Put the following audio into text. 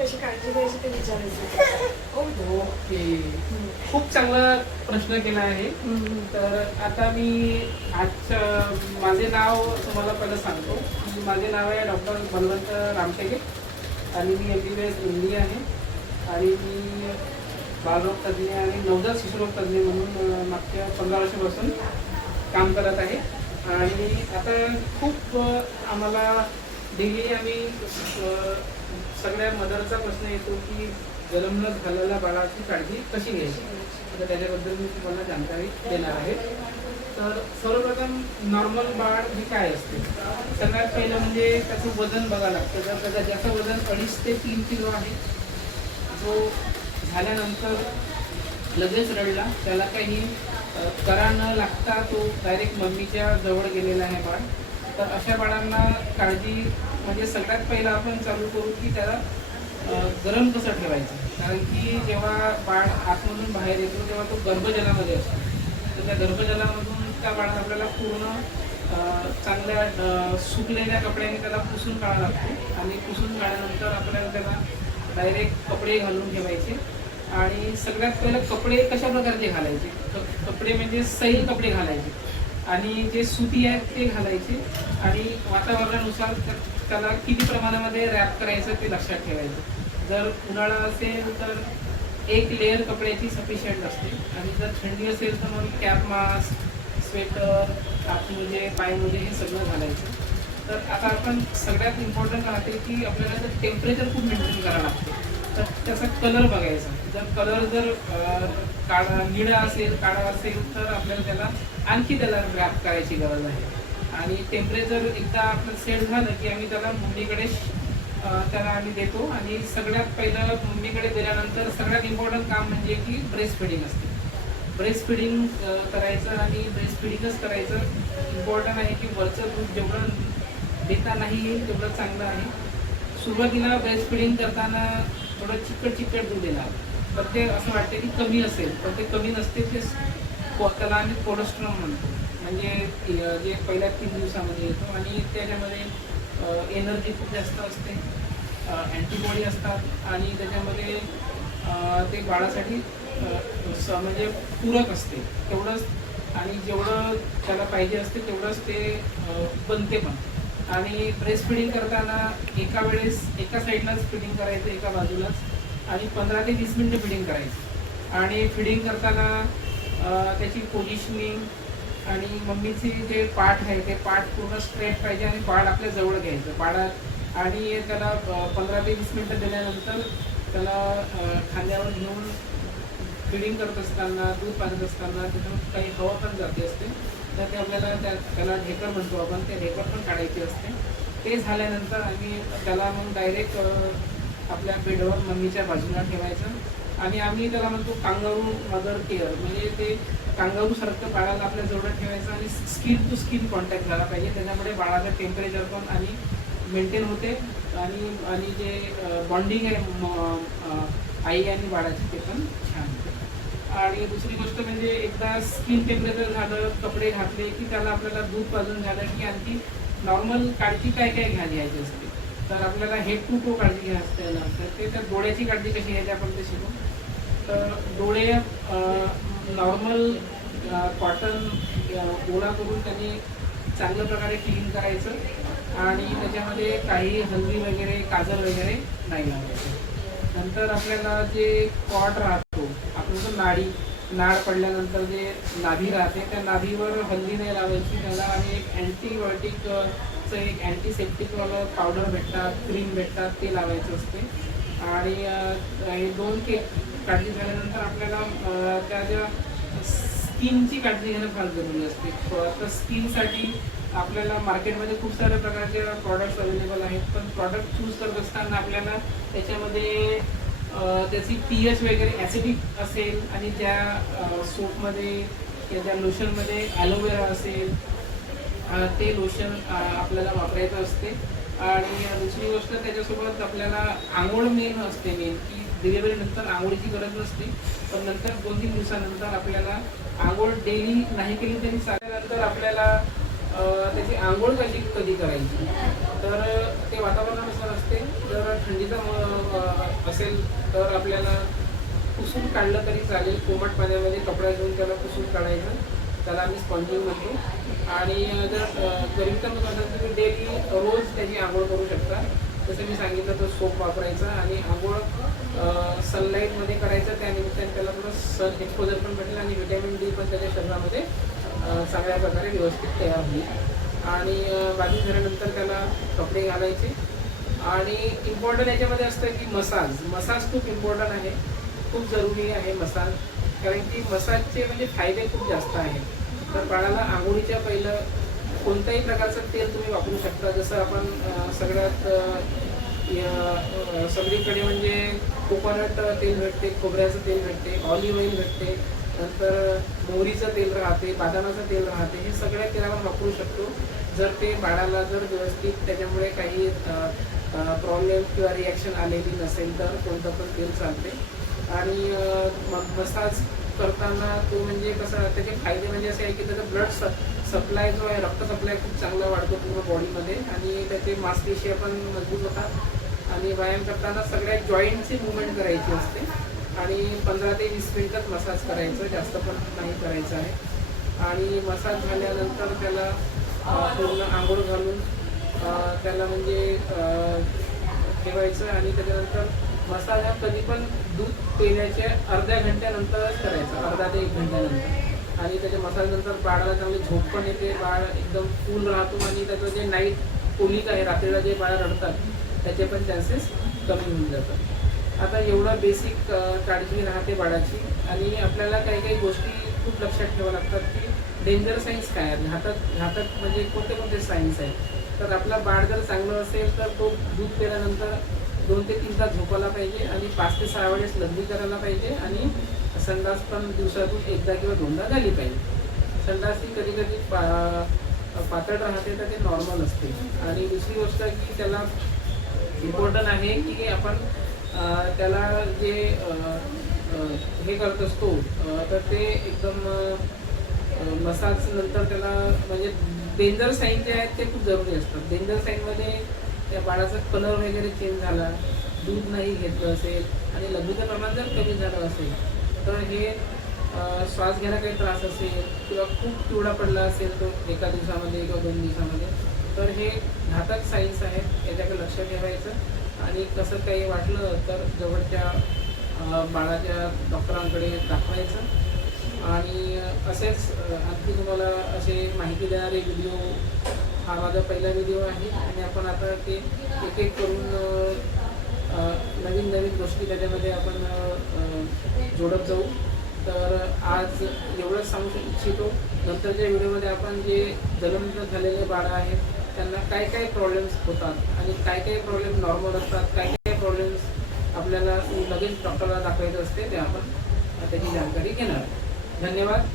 कशी काळजी घ्यायची ते विचारायचं. ओके, खूप चांगला प्रश्न केला आहे. तर आता मी माझे नाव तुम्हाला पहिलं सांगतो. माझे नाव आहे डॉक्टर बलवंत रामटेके आणि मी MBBS MD आहे आणि मी बालरोग तज्ज्ञ आणि नवजात शिशुरोग तज्ज्ञ म्हणून मागच्या 15 वर्षापासून काम करत आहे. आणि आता खूप आम्हाला डेली आम्ही सगळ्या मदरचा प्रश्न येतो की जन्म झालेल्या बाळाची काळजी कशी घ्यायची. तर त्याच्याबद्दल मी तुम्हाला जानकारी देणार आहे. तर सर्वप्रथम नॉर्मल बाळ ही काय असते, सगळ्यात पहिलं म्हणजे त्याचं वजन बघावं लागतं. जर ज्याचं वजन 2.5 ते 3 किलो आहे, जो झाल्यानंतर लगेच रडला, त्याला काही करा न लागता तो डायरेक्ट मम्मीच्या जवळ गेलेला आहे बाळ, तर अशा बाळांना काळजी म्हणजे सगळ्यात पहिलं आपण चालू करू की त्याला गरम कसं ठेवायचं. कारण की जेव्हा बाळ आतमधून बाहेर येतो तेव्हा तो गर्भजलामध्ये असतो. तर त्या गर्भजलामधून त्या बाळाला आपल्याला पूर्ण चांगल्या सुकलेल्या कपड्याने त्याला पुसून काढावं लागतो. आणि पुसून काढल्यानंतर आपल्याला त्याला डायरेक्ट कपडे घालून ठेवायचे. आणि सगळ्यात पहिलं कपडे कशा प्रकारचे घालायचे, कपडे म्हणजे सैल कपडे घालायचे आणि जे सुती आहेत ते घालायचे. आणि वातावरणानुसार त्याला किती प्रमाणामध्ये रॅप करायचं ते लक्षात ठेवायचं. जर उन्हाळा असेल तर 1 लेअर कपड्याची सफिशियंट असते. आणि जर थंडी असेल तर मग कॅप, मास्क, स्वेटर, हातमोजे, पायमोजे हे सगळं घालायचं. तर आता आपण सगळ्यात इम्पॉर्टंट राहते की आपल्याला जर टेम्परेचर खूप मेंटेन करावं लागते. तर त्याचा कलर बघायचा. जर कलर काळा निळा असेल, काळा असेल तर आपल्याला त्याला आणखी त्याला रॅप करायची गरज आहे. आणि टेम्परेचर एकदा आपलं सेट झालं की आम्ही त्याला मम्मीकडे त्याला आम्ही देतो. आणि सगळ्यात पहिलं मम्मीकडे दिल्यानंतर सगळ्यात इम्पॉर्टंट काम म्हणजे की ब्रेस्ट फिडिंग असते. ब्रेस्ट फिडिंग करायचं आणि ब्रेस्ट फिडिंगच करायचं इम्पॉर्टंट आहे की वरचं दूध जेवढं देता नाही येईल तेवढं चांगलं आहे. सुरुवातीला ब्रेस्ट फिडिंग करताना थोडं चिकट दूध येणार, तर ते असं वाटतं की कमी असेल, पण ते कमी नसते. ते त्याला आम्ही कोलेस्ट्रॉल म्हणतो, म्हणजे जे पहिल्या 3 दिवसामध्ये येतो. आणि त्याच्यामध्ये एनर्जी खूप जास्त असते, अँटीबॉडी असतात आणि त्याच्यामध्ये ते बाळासाठी म्हणजे पूरक असते तेवढंच. आणि जेवढं त्याला पाहिजे असते तेवढंच ते बनते पण. आणि ब्रेस्ट फिडिंग करताना एका वेळेस एका साईडलाच फिडिंग करायचं, एका बाजूलाच, आणि 15 ते 20 मिनटं फिडिंग करायची. आणि फिडिंग करताना त्याची पोझिशनिंग आणि मम्मीचे जे पाठ आहे ते पाठ पूर्ण स्ट्रेट पाहिजे आणि बाळ आपल्या जवळ घ्यायचं बाळात. आणि त्याला 15 ते 20 मिनटं दिल्यानंतर त्याला खांद्यावर घेऊन फिडिंग करत असताना, दूध पाजत असताना त्याच्यावर काही हवा पण जाते असते, तर ते आपल्याला त्याला ढेकर म्हणतो आपण, ते ढेकर पण काढायची असते. ते झाल्यानंतर आम्ही त्याला मग डायरेक्ट आपल्या बेडवर मम्मीच्या बाजूला ठेवायचं. आणि आम्ही त्याला म्हणतो कांगारू मदर केअर, म्हणजे ते कांगारूसारखं बाळाला आपल्या जवळ ठेवायचं आणि स्किन टू स्किन कॉन्टॅक्ट झाला पाहिजे. त्याच्यामुळे बाळाचं टेम्परेचर पण आणि मेंटेन होते आणि जे बॉन्डिंग आहे आई आणि बाळाची ते पण छान होते. आणि दुसरी गोष्ट म्हणजे एकदा स्किन टेम्परेचर झालं, कपडे घातले की त्याला आपल्याला दूध पाजून झालं की आणखी नॉर्मल काळजी काय घ्यायची असते. तर आपल्याला हेड टू टो काळजी घ्यायला असते. ते त्या डोळ्याची काळजी कशी घ्यायची आपण ते शिकू. तर डोळे नॉर्मल कॉटन ओला करून त्यांनी चांगल्या प्रकारे क्लीन करायचं आणि त्याच्यामध्ये काही हल्दी वगैरे, काजळ वगैरे नाही लावायचं. नंतर आपल्याला जे कॉट राहतो, आपलं नाड पडल्यानंतर जे नाभी राहते त्या नाभीवर हल्दी नाही लावायची त्याला. आणि एक अँटीबायोटिकचं एक अँटीसेप्टिकवालं पावडर भेटतात, क्रीम भेटतात, ते लावायचं असते. आणि हे 2 काळजी झाल्यानंतर आपल्याला त्याच्या स्किनची काळजी घेणं फार जरुरी असते. तर स्किनसाठी आपल्याला मार्केटमध्ये खूप साऱ्या प्रकारचे प्रॉडक्ट्स अवेलेबल आहेत, पण प्रॉडक्ट चूज करत असताना आपल्याला त्याच्यामध्ये त्याची pH वगैरे ॲसिडिक असेल आणि ज्या सोपमध्ये किंवा ज्या लोशनमध्ये ॲलोवेरा असेल ते लोशन आपल्याला वापरायचं असते. आणि दुसरी गोष्ट त्याच्यासोबत आपल्याला आंघोळ असते मेन की डिलिव्हरीनंतर आंघोळीची गरज नसते, पण नंतर 2-3 दिवसानंतर आपल्याला आंघोळ डेली नाही केली तरी चालेल. नंतर आपल्याला त्याची आंघोळ कधी करायची तर ते वातावरणानुसार असते. जर थंडीचा असेल तर आपल्याला पुसून काढलं तरी चालेल. कोमट पाण्यामध्ये कपडा घेऊन त्याला पुसून काढायचं, त्याला आम्ही स्पॉन्जिंग म्हणतो. आणि जर गरमीचा मग असेल तर तुम्ही डेली रोज त्याची आंघोळ करू शकता. जसं मी सांगितलं तर सोप वापरायचा आणि आंघोळ सनलाईटमध्ये करायचं. त्यानिमित्ताने त्याला थोडं सन एक्सपोजर पण भेटेल आणि व्हिटॅमिन डी पण त्याच्या शरीरामध्ये चांगल्या प्रकारे व्यवस्थित तयार होईल. आणि बाजू झाल्यानंतर त्याला कपडे घालायचे. आणि इम्पॉर्टंट याच्यामध्ये असतं की मसाज खूप इम्पॉर्टंट आहे, खूप जरुरी आहे मसाज. कारण की मसाजचे म्हणजे फायदे खूप जास्त आहेत. तर बाळाला आंघोळीच्या पहिलं कोणत्याही प्रकारचं तेल तुम्ही वापरू शकता. जसं आपण सगळ्यात सगळीकडे म्हणजे कोकोनट तेल भेटते, खोबऱ्याचं तेल भेटते, ऑलिव्ह ऑइल भेटते, नंतर मोहरीचं तेल राहते, बदामाचं तेल राहते. हे सगळ्या तेल आपण वापरू शकतो. जर ते बाळाला जर व्यवस्थित त्याच्यामुळे काही प्रॉब्लेम किंवा रिॲक्शन आलेली नसेल तर कोणतं पण तेल चालते. आणि मसाज करताना तो म्हणजे कसं त्याचे फायदे म्हणजे असे आहे की त्याचा ब्लड सप्लाय जो आहे, रक्त सप्लाय खूप चांगला वाढतो पूर्ण बॉडीमध्ये. आणि त्याचे मांसपेशी पण मजबूत होतात. आणि व्यायाम करताना सगळ्या जॉईंटची मुवमेंट करायची असते. आणि 15 ते 20 मिनिटच मसाज करायचं, जास्त पण नाही करायचं आहे. आणि मसाज झाल्यानंतर त्याला पूर्ण आंघोळ घालून त्याला म्हणजे ठेवायचं. आणि त्याच्यानंतर मसाज हा कधी पण दूध पिण्याच्या अर्ध्या घंट्यानंतरच करायचा, अर्धा ते 1 घंट्यानंतर. आणि त्याच्या मसाजनंतर बाळाला चांगली झोप पण येते, बाळ एकदम कूल राहतो. आणि त्याचं जे नाईट कोलिक आहे, रात्रीला जे बाळ रडतात त्याचे पण चान्सेस कमी होऊन जातात. आता एवढं बेसिक काळजी राहते बाळाची. आणि आपल्याला काही काही गोष्टी खूप लक्षात ठेवाव्या लागतात की डेंजर सायन्स काय आहे, घातक म्हणजे कोणते कोणते सायन्स आहेत. तर आपला बाळ जर चांगलं असेल तर तो दूध पिल्यानंतर 2 ते 3 तास झोपायला पाहिजे. आणि 5 ते 6 वेळेस लघवी करायला पाहिजे. आणि संडास पण दिवसातून एकदा किंवा 2दा झाली पाहिजे. संडास ही कधी कधी पातळ राहते तर ते नॉर्मल असते. आणि दुसरी गोष्ट की त्याला इम्पॉर्टंट आहे की आपण त्याला जे हे करत असतो तर ते एकदम मसाज नंतर त्याला म्हणजे डेंजर साईन जे आहेत ते खूप जरुरी असतात. डेंजर साईनमध्ये त्या बाळाचा कलर वगैरे चेंज झाला, दूध नाही घेतलं असेल आणि लघवीचं प्रमाण जर कमी झालं असेल तर हे श्वास घ्यायला काही त्रास असेल किंवा खूप पिवळा पडला असेल तो एका दिवसामध्ये किंवा 2 दिवसामध्ये, तर हे घातक सायन्स आहेत. याच्याकडे लक्ष ठेवायचं. आणि कसं काही वाटलं तर जवळच्या बाळाच्या डॉक्टरांकडे दाखवायचं. आणि असेच आणखी तुम्हाला असे माहिती देणारे व्हिडिओ, हा माझा पहिला व्हिडिओ आहे. आणि आपण आता ते एक एक करून नवीन नवीन गोष्टी त्याच्यामध्ये आपण जोडत जाऊ. तर आज एवढंच सांगू इच्छितो. नंतरच्या व्हिडिओमध्ये आपण जे जन्मजात झालेले बाळं आहेत त्यांना काय काय प्रॉब्लेम्स होतात आणि काय काय प्रॉब्लेम नॉर्मल असतात, काय काय प्रॉब्लेम्स आपल्याला लगेच डॉक्टरला दाखवायचं असते, ते आपण त्याची जानकारी घेणार. धन्यवाद.